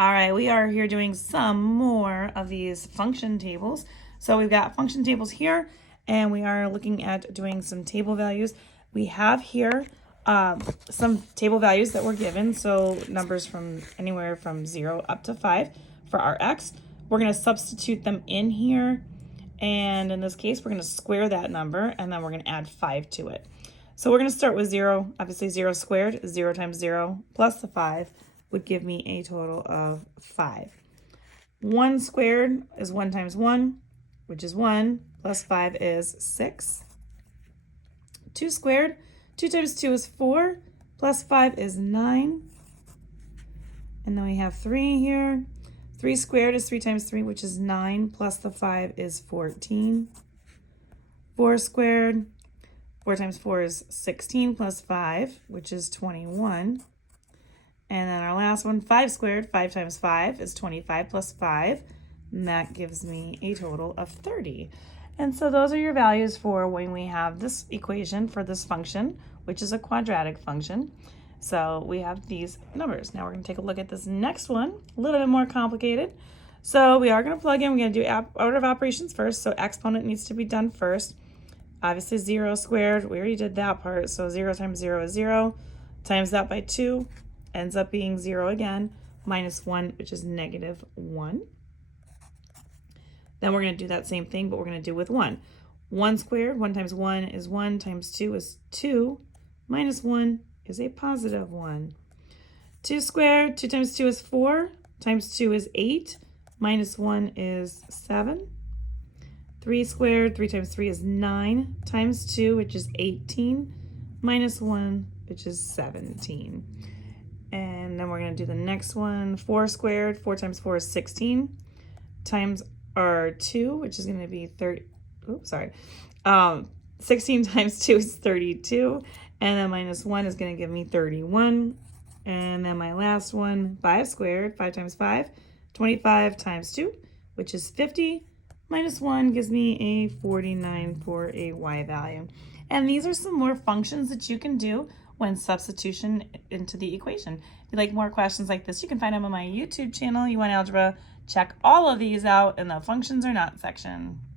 All right, we are here doing some more of these function tables. So we've got function tables here, and we are looking at doing some table values. We have here some table values that were given, so numbers from anywhere from 0 up to 5 for our x. We're going to substitute them in here, and in this case, we're going to square that number, and then we're going to add 5 to it. So we're going to start with 0. Obviously, 0 squared, 0 times 0 plus the 5 would give me a total of 5. 1 squared is 1 times 1, which is 1, plus 5 is 6. 2 squared, 2 times 2 is 4, plus 5 is 9. And then we have 3 here. 3 squared is 3 times 3, which is 9, plus the 5 is 14. 4 squared, 4 times 4 is 16, plus 5, which is 21. And then our last one, 5 squared, 5 times 5 is 25 plus 5. And that gives me a total of 30. And so those are your values for when we have this equation for this function, which is a quadratic function. So we have these numbers. Now we're going to take a look at this next one, a little bit more complicated. So we are going to plug in. We're going to do order of operations first. So exponent needs to be done first. Obviously 0 squared, we already did that part. So 0 times 0 is 0. Times that by 2. Ends up being 0 again, minus 1, which is negative 1. Then we're going to do that same thing, but we're going to do with 1. 1 squared, 1 times 1 is 1, times 2 is 2, minus 1 is a positive 1. 2 squared, 2 times 2 is 4, times 2 is 8, minus 1 is 7. 3 squared, 3 times 3 is 9, times 2, which is 18, minus 1, which is 17. And then we're going to do the next one. 4 squared, 4 times 4 is 16, times our 2, which is going to be 30. Oops, sorry. 16 times 2 is 32. And then minus 1 is going to give me 31. And then my last one, 5 squared, 5 times 5, 25 times 2, which is 50. Minus 1 gives me a 49 for a y value. And these are some more functions that you can do when substitution into the equation. If you like more questions like this, you can find them on my YouTube channel, You Want Algebra. Check all of these out in the functions or not section.